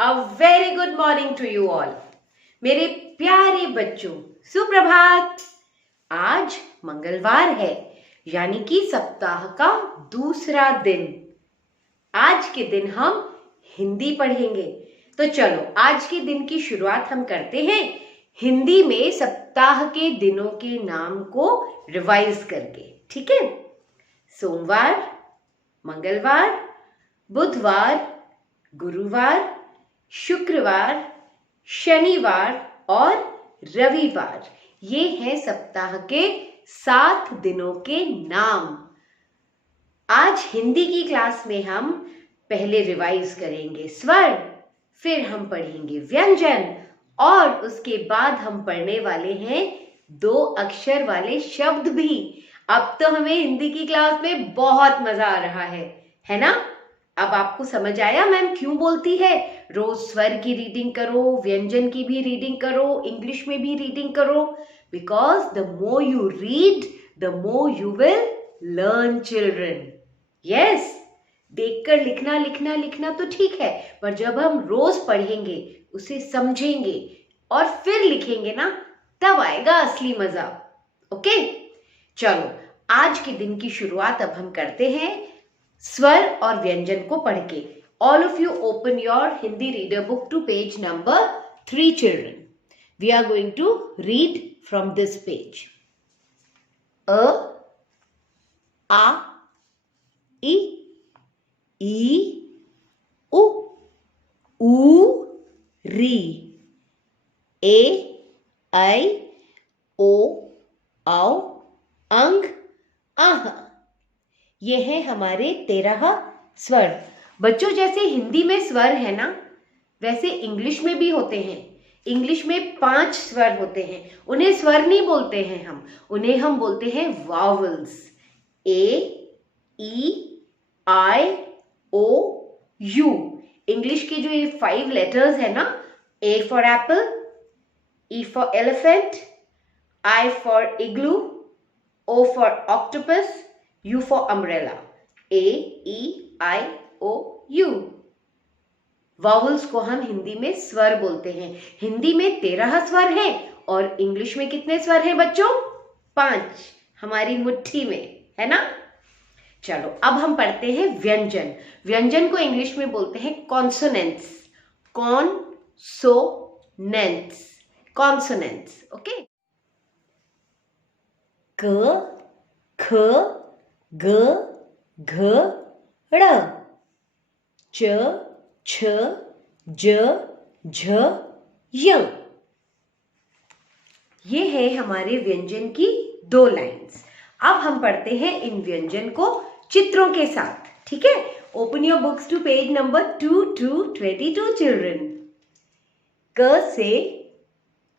A very good morning to you all. मेरे प्यारे बच्चों, सुप्रभात। आज मंगलवार है, यानी कि सप्ताह का दूसरा दिन। आज के दिन हम हिंदी पढ़ेंगे। तो चलो आज के दिन की शुरुआत हम करते हैं हिंदी में सप्ताह के दिनों के नाम को रिवाइज करके, ठीक है। सोमवार, मंगलवार, बुधवार, गुरुवार, शुक्रवार, शनिवार और रविवार, ये हैं सप्ताह के 7 दिनों के नाम। आज हिंदी की क्लास में हम पहले रिवाइज करेंगे स्वर, फिर हम पढ़ेंगे व्यंजन और उसके बाद हम पढ़ने वाले हैं 2 अक्षर वाले शब्द भी। अब तो हमें हिंदी की क्लास में बहुत मजा आ रहा है ना। अब आपको समझ आया मैम क्यों बोलती है रोज स्वर की रीडिंग करो, व्यंजन की भी रीडिंग करो, इंग्लिश में भी रीडिंग करो। Because the more you read the more you will learn children. Yes, देखकर लिखना तो ठीक है, पर जब हम रोज पढ़ेंगे, उसे समझेंगे और फिर लिखेंगे ना, तब आएगा असली मजा। ओके, चलो आज के दिन की शुरुआत अब हम करते हैं स्वर और व्यंजन को पढ़ के। All of you open your Hindi reader book to page number 3 children. We are going to read from this page. अ, आ, इ, उ, ऊ, री, ए, ऐ, ओ, औ, अंग, आह। ये है हमारे 13 स्वर। बच्चों, जैसे हिंदी में स्वर है ना, वैसे इंग्लिश में भी होते हैं। इंग्लिश में 5 स्वर होते हैं। उन्हें स्वर नहीं बोलते हैं उन्हें हम बोलते हैं vowels. A, E, I, O, U. English के जो ये 5 लेटर्स है ना, A for apple, E for elephant, I for igloo, O for octopus, U for umbrella. A, E, I, O, U. Vowels को हम हिंदी में स्वर बोलते हैं। हिंदी में 13 स्वर हैं और इंग्लिश में कितने स्वर हैं बच्चों? 5, हमारी मुट्ठी में, है ना। चलो अब हम पढ़ते हैं व्यंजन। व्यंजन को इंग्लिश में बोलते हैं कॉन्सोनेंट्स। Consonants, okay. क, ख, ग, घ, ड़, च, छ, ज, झ, य। ये है हमारे व्यंजन की 2 लाइंस। अब हम पढ़ते हैं इन व्यंजन को चित्रों के साथ, ठीक है। Open your books to page number 2 to 22 children. क से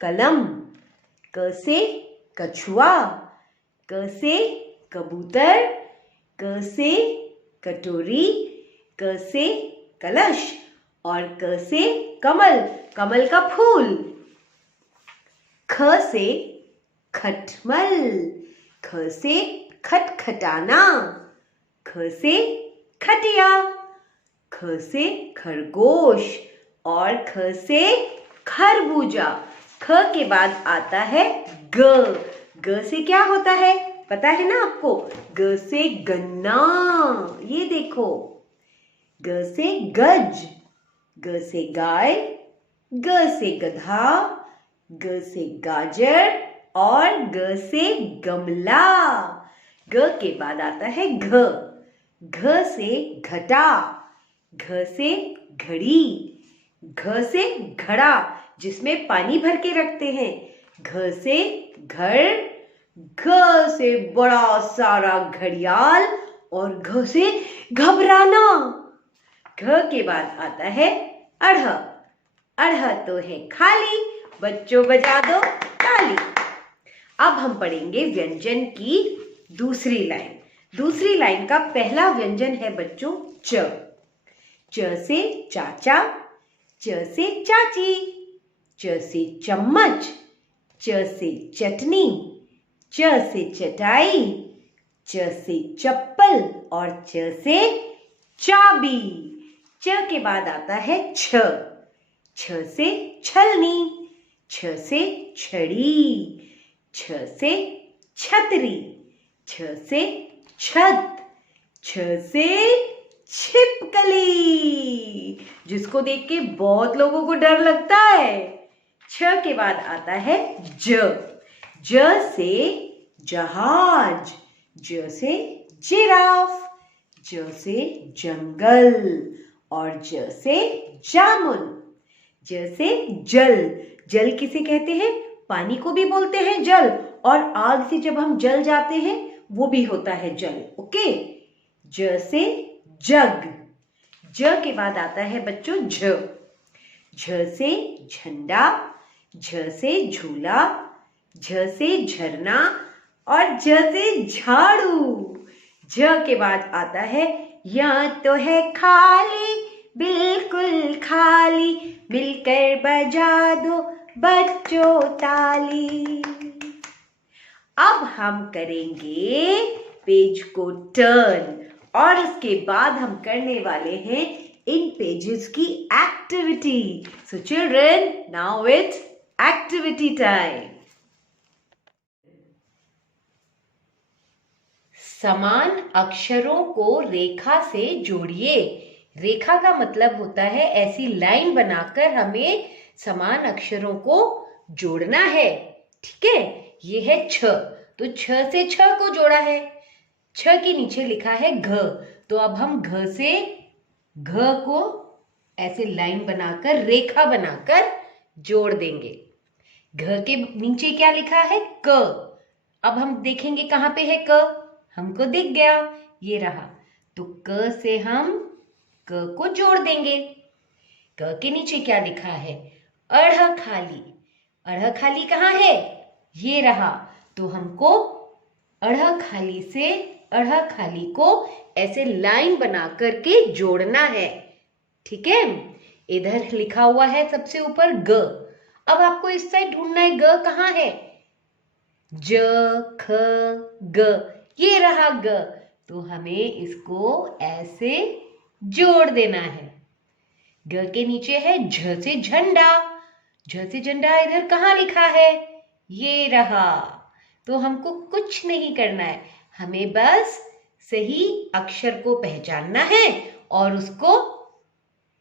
कलम, क से कछुआ, क से कबूतर, क से कटोरी, क से कलश और क से कमल, कमल का फूल। ख से खटमल, ख से खटखटाना, ख से खटिया, ख से खरगोश और ख से खरबूजा। ख के बाद आता है ग। ग से क्या होता है पता है ना आपको? ग से गन्ना, ये देखो। ग से गज, ग से गाय, ग से गधा, ग से गाजर और ग से गमला। ग के बाद आता है घ। घ से घटा, घ से घड़ी, घ से घड़ा जिसमें पानी भर के रखते हैं, घ से घर, घ से बड़ा सारा घड़ियाल और घ से घबराना। घ के बाद आता है अढ़। अढ़ तो है खाली, बच्चों बजा दो ताली। अब हम पढ़ेंगे व्यंजन की दूसरी लाइन। दूसरी लाइन का पहला व्यंजन है बच्चों च। च से चाचा, च से चाची, च से चम्मच, च से चटनी, च से चटाई, च से चप्पल और च से चाबी। च के बाद आता है छ। छ से छलनी, छ से छड़ी, छ से छतरी, छ से छत, छ से छिपकली, जिसको देख के बहुत लोगों को डर लगता है। छ के बाद आता है ज, ज से जहाज, ज से जिराफ, ज से जंगल और ज से जामुन, ज से जल। जल किसे कहते हैं? पानी को भी बोलते हैं जल, और आग से जब हम जल जाते हैं वो भी होता है जल। ओके। ज से जग, ज के बाद आता है बच्चों झ, झ से झंडा, झ से झूला, झ से झरना और झ से झाड़ू। झ के बाद आता है यह तो है खाली, बिल्कुल खाली, मिलकर बजा दो बच्चों ताली। अब हम करेंगे पेज को टर्न और उसके बाद हम करने वाले हैं इन पेजेस की activity. So children, now it's activity time. समान अक्षरों को रेखा से जोड़िए। रेखा का मतलब होता है ऐसी लाइन बनाकर हमें समान अक्षरों को जोड़ना है। ठीक है, ये है छ, तो छ से छ को जोड़ा है, छ के नीचे लिखा है घ, तो अब हम घ से घ को ऐसे लाइन बनाकर रेखा बनाकर जोड़ देंगे। घ के नीचे क्या लिखा है? क। अब हम देखेंगे कहाँ पे है क, हमको दिख गया, ये रहा, तो क से हम क को जोड़ देंगे। क के नीचे क्या लिखा है? अढ़ खाली। अढ़ खाली कहाँ है? ये रहा, तो हमको अढ़ खाली से अढ़ खाली को ऐसे लाइन बना करके जोड़ना है। ठीक है, इधर लिखा हुआ है सबसे ऊपर ग। अब आपको इस साइड ढूंढना है ग कहाँ है? ज ख ग, ये रहा ग, तो हमें इसको ऐसे जोड़ देना है। ग के नीचे है झ से झंडा। झ से झंडा इधर कहाँ लिखा है? ये रहा, तो हमको कुछ नहीं करना है, हमें बस सही अक्षर को पहचानना है और उसको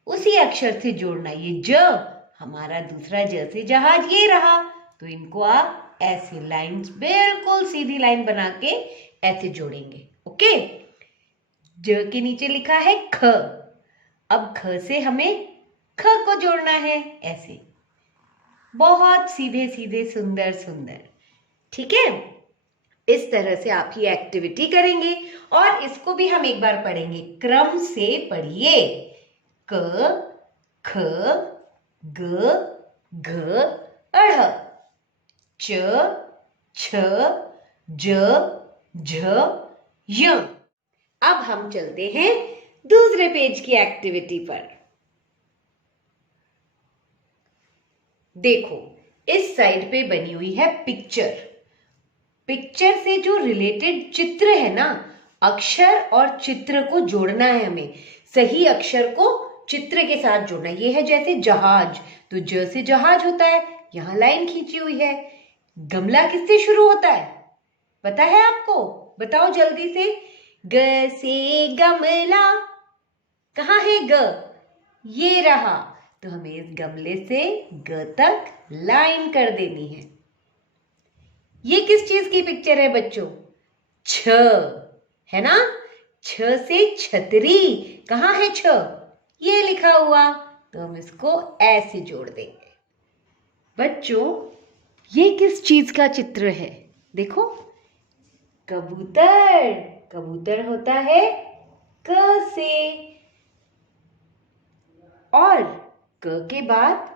उसी अक्षर से जोड़ना है। ये ज हमारा दूसरा ज से जहाज, ये रहा, तो इनको आप ऐसे लाइन, बिल्कुल सीधी लाइन बना के ऐसे जोड़ेंगे। ओके। ज के नीचे लिखा है ख, अब ख से हमें ख को जोड़ना है ऐसे, बहुत सीधे सीधे, सुंदर सुंदर। ठीक है, इस तरह से आप ये एक्टिविटी करेंगे और इसको भी हम एक बार पढ़ेंगे। क्रम से पढ़िए। क ख ग घ अढ़, च छ ज झ य। अब हम चलते हैं दूसरे पेज की एक्टिविटी पर। देखो, इस साइड पे बनी हुई है पिक्चर। पिक्चर से जो रिलेटेड चित्र है ना, अक्षर और चित्र को जोड़ना है हमें, सही अक्षर को चित्र के साथ जोड़ना है। ये है जैसे जहाज, तो ज से जहाज होता है, यहाँ लाइन खींची हुई है। गमला किससे शुरू होता है पता है आपको? बताओ जल्दी से। ग से गमला, कहाँ है ग? ये रहा, तो हमें इस गमले से ग तक लाइन कर देनी है। ये किस चीज की पिक्चर है बच्चों? छ, है ना? छ से छतरी, कहाँ है छ? ये लिखा हुआ, तो हम इसको ऐसे जोड़ देंगे। बच्चों, ये किस चीज का चित्र है? देखो, कबूतर। कबूतर होता है क से, और क के बाद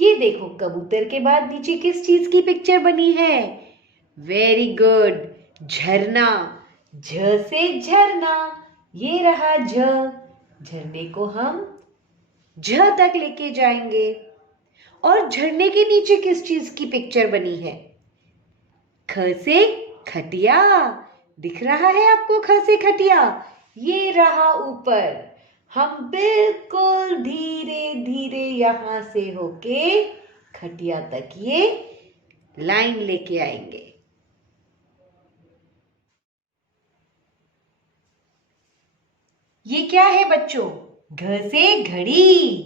ये देखो, कबूतर के बाद नीचे किस चीज की पिक्चर बनी है? वेरी गुड, झरना। झ से झरना, ये रहा झ, झरने को हम झ तक लेके जाएंगे। और झरने के नीचे किस चीज की पिक्चर बनी है? ख से खटिया, दिख रहा है आपको ख से खटिया? ये रहा ऊपर, हम बिल्कुल धीरे धीरे यहां से होके खटिया तक ये लाइन लेके आएंगे। ये क्या है बच्चों? घ से घड़ी।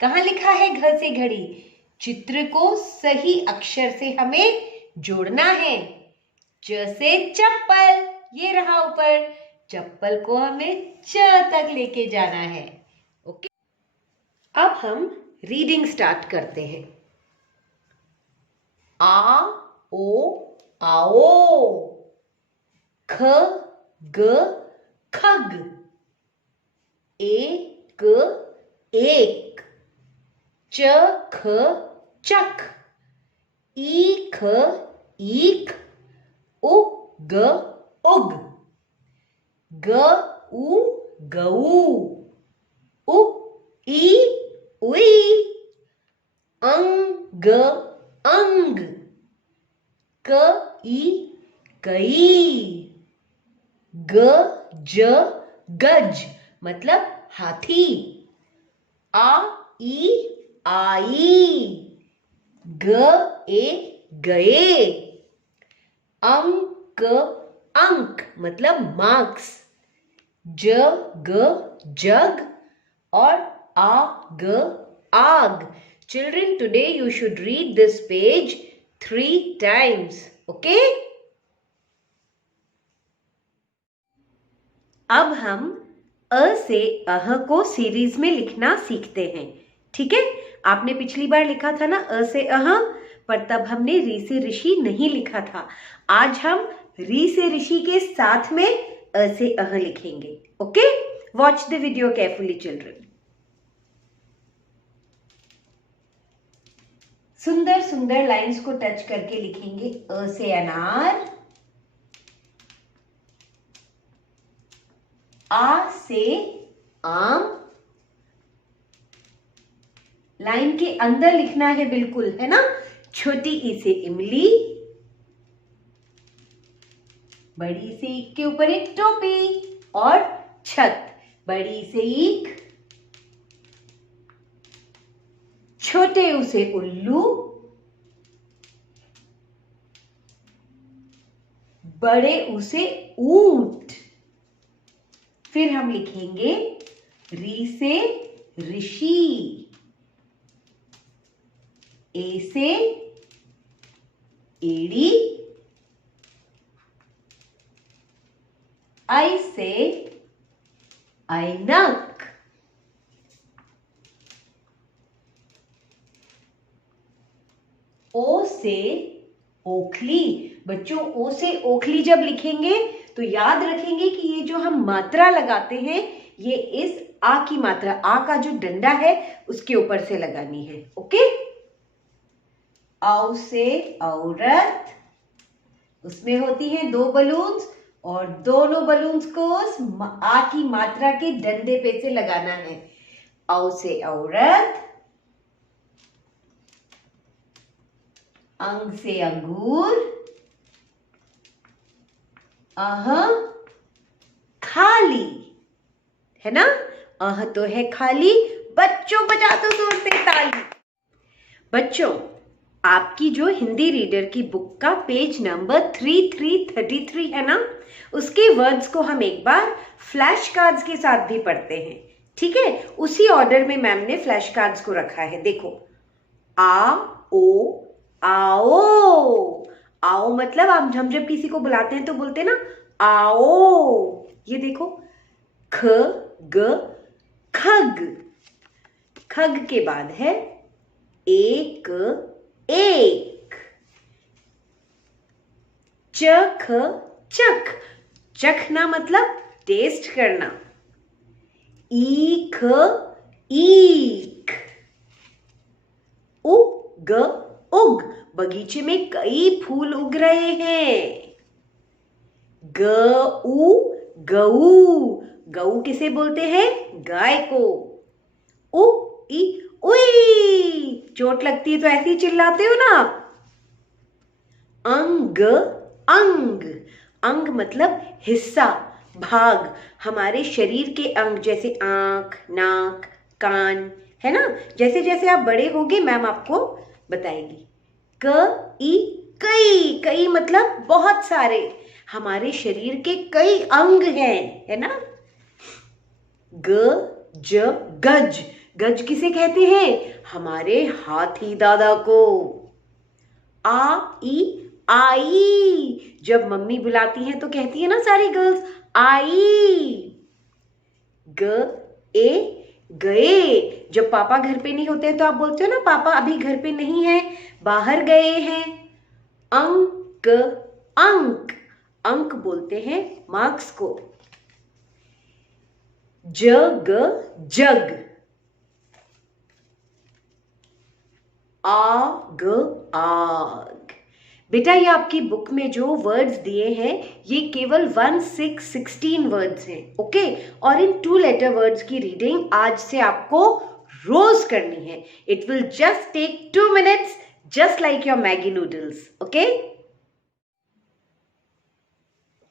कहाँ लिखा है घ से घड़ी? चित्र को सही अक्षर से हमें जोड़ना है। च से चप्पल, ये रहा ऊपर, चप्पल को हमें च तक लेके जाना है। ओके, अब हम रीडिंग स्टार्ट करते हैं। आ ओ आओ, ख ग खग, एक एक, च ख चक, ईख ईख, उग उग, ग उ गऊ, उ ई उई, अंग अंग, क ई कई, ग ज गज मतलब हाथी, आ ई आई, ग ए गए, अंक अंक मतलब मार्क्स, ज ग जग और आ ग आग। Children, today you should read this page 3 times. Okay? अब हम अ से अह को सीरीज में लिखना सीखते हैं। ठीक है, आपने पिछली बार लिखा था ना अ से अह, पर तब हमने री से ऋषि नहीं लिखा था। आज हम री से ऋषि के साथ में अ से अह लिखेंगे। Okay, watch the video carefully children. सुंदर सुंदर लाइंस को टच करके लिखेंगे। अ से अनार, आ से आम, लाइन के अंदर लिखना है बिल्कुल, है ना। छोटी ई से इमली, बड़ी से ईक के ऊपर एक टोपी और छत, बड़ी से ईक, छोटे ऊ से उल्लू, बड़े ऊ से ऊंट। फिर हम लिखेंगे री से ऋषि, ए से एड़ी, आई से ऐनक, ओ से ओखली। बच्चों, ओ से ओखली जब लिखेंगे तो याद रखेंगे कि ये जो हम मात्रा लगाते हैं ये इस आ की मात्रा, आ का जो डंडा है उसके ऊपर से लगानी है। ओके, औ से औरत, उसमें होती हैं 2 बलून्स और दोनों बलून्स को उस आ की मात्रा के डंडे पे से लगाना है। औ से औरत, अंग से अंगूर, अह खाली, है ना। अह तो है खाली। बच्चों बजा दो जोर से ताली। बच्चों, आपकी जो हिंदी रीडर की बुक का पेज नंबर 3333 है ना, उसके वर्ड्स को हम एक बार फ्लैश कार्ड्स के साथ भी पढ़ते हैं। ठीक है, उसी ऑर्डर में मैम ने फ्लैश कार्ड्स को रखा है। देखो, आ ओ आओ। आओ मतलब हम जब किसी को बुलाते हैं तो बोलते हैं ना आओ। ये देखो, ख ग खग, खग के बाद है एक एक, चख चख, चखना मतलब टेस्ट करना, ईख ईख, उग उग, बगीचे में कई फूल उग रहे हैं। गऊ गऊ, गऊ किसे बोलते हैं? गाय को। उ ई उई, चोट लगती है तो ऐसे ही चिल्लाते हो ना आप। अंग अंग, अंग मतलब हिस्सा, भाग, हमारे शरीर के अंग जैसे आंख, नाक, कान, है ना। जैसे जैसे आप बड़े होगे मैम आपको बताएगी। क ई कई, कई मतलब बहुत सारे, हमारे शरीर के कई अंग हैं, है ना। ग ज गज, गज किसे कहते हैं? हमारे हाथी दादा को। आ ई आई, जब मम्मी बुलाती हैं तो कहती है ना सारी गर्ल्स आई। ग ए गए, जब पापा घर पे नहीं होते तो आप बोलते हो ना पापा अभी घर पे नहीं है, बाहर गए हैं। अंक अंक, अंक बोलते हैं मार्क्स को। जग जग, आग आग। बेटा ये आपकी बुक में जो वर्ड्स दिए हैं ये केवल 1 6 16 वर्ड्स हैं, ओके। और इन 2 लेटर वर्ड्स की रीडिंग आज से आपको रोज करनी है। It will just take 2 minutes, just like your Maggi noodles, okay.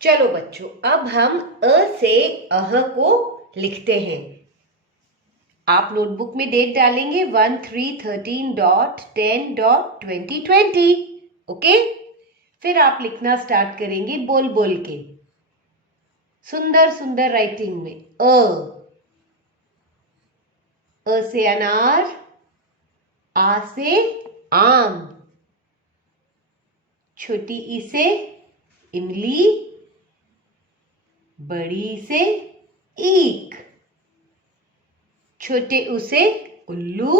चलो बच्चों, अब हम अ से अह को लिखते हैं। आप नोटबुक में डेट डालेंगे 1313.10.2020, ओके। फिर आप लिखना स्टार्ट करेंगे बोल बोल के, सुंदर सुंदर राइटिंग में। अ से अनार, आ से आम, छोटी ई से इमली, बड़ी से ईख, छोटे उ से उल्लू,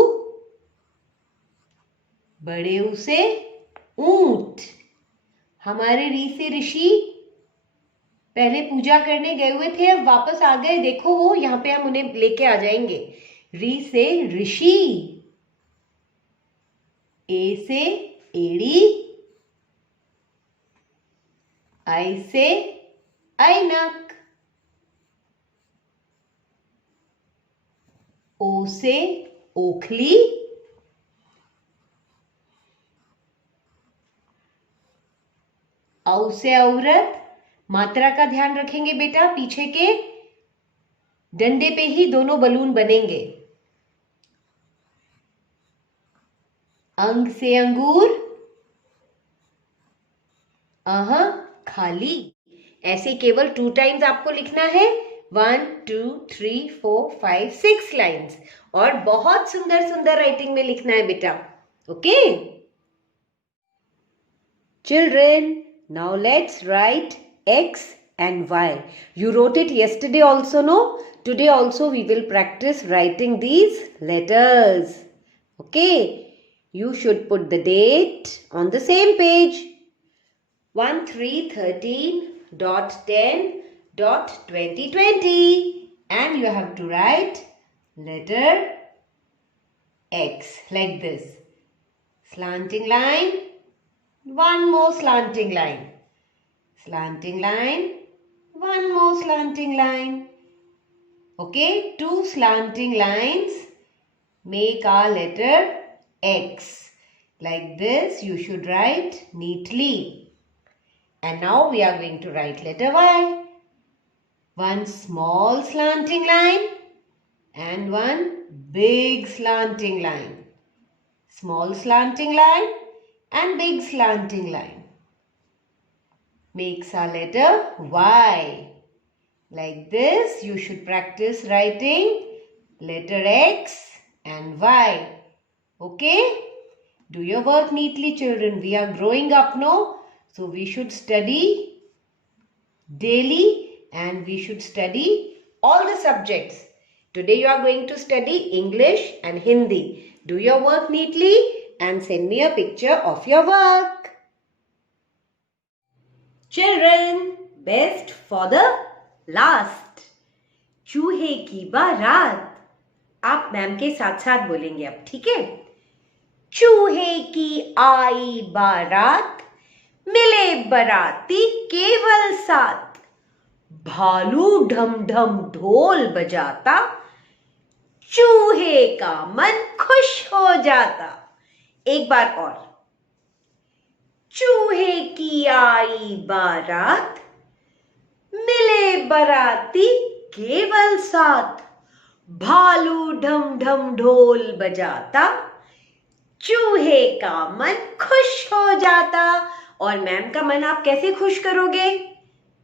बड़े उ से ऊंट। हमारे री से ऋषि पहले पूजा करने गए हुए थे, अब वापस आ गए, देखो वो यहाँ पे हम उन्हें लेके आ जाएंगे। री से ऋषि, ए से एड़ी, आई से ऐनक, ओ से ओखली, औ से औरत। मात्रा का ध्यान रखेंगे बेटा, पीछे के डंडे पे ही दोनों बलून बनेंगे। अंग से अंगूर, अह खाली। ऐसे केवल 2 टाइम्स आपको लिखना है, 1 2 3 4 5 6 लाइन्स, और बहुत सुंदर सुंदर राइटिंग में लिखना है बेटा, okay. Children, now let's write X and Y. You wrote it yesterday also, no? Today also we will practice writing these letters. Okay? You should put the date on the same page. 1313.10.2020. And you have to write letter X like this. Slanting line. One more slanting line. Slanting line. One more slanting line. Okay, 2 slanting lines make our letter X. Like this you should write neatly. And now we are going to write letter Y. One small slanting line and one big slanting line. Small slanting line and big slanting line makes our letter Y. Like this you should practice writing letter X and Y. Okay? Do your work neatly, children. We are growing up now, so we should study daily and we should study all the subjects. Today you are going to study English and Hindi. Do your work neatly and send me a picture of your work. Children, best for the last. चूहे की बारात. आप ma'am के साथ साथ बोलेंगे अब, ठीक है? चूहे की आई बारात, मिले बराती केवल 7, भालू ढम ढम ढोल बजाता, चूहे का मन खुश हो जाता. एक बार और. चूहे की आई बारात, मिले बराती केवल 7, भालू ढम ढम ढोल बजाता, चूहे का मन खुश हो जाता। और मैम का मन आप कैसे खुश करोगे?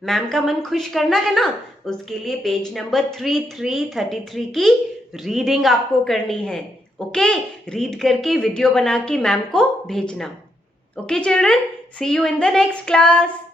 मैम का मन खुश करना है ना, उसके लिए पेज नंबर 3333 की रीडिंग आपको करनी है। ओके, रीड करके वीडियो बना के मैम को भेजना। Okay children, see you in the next class.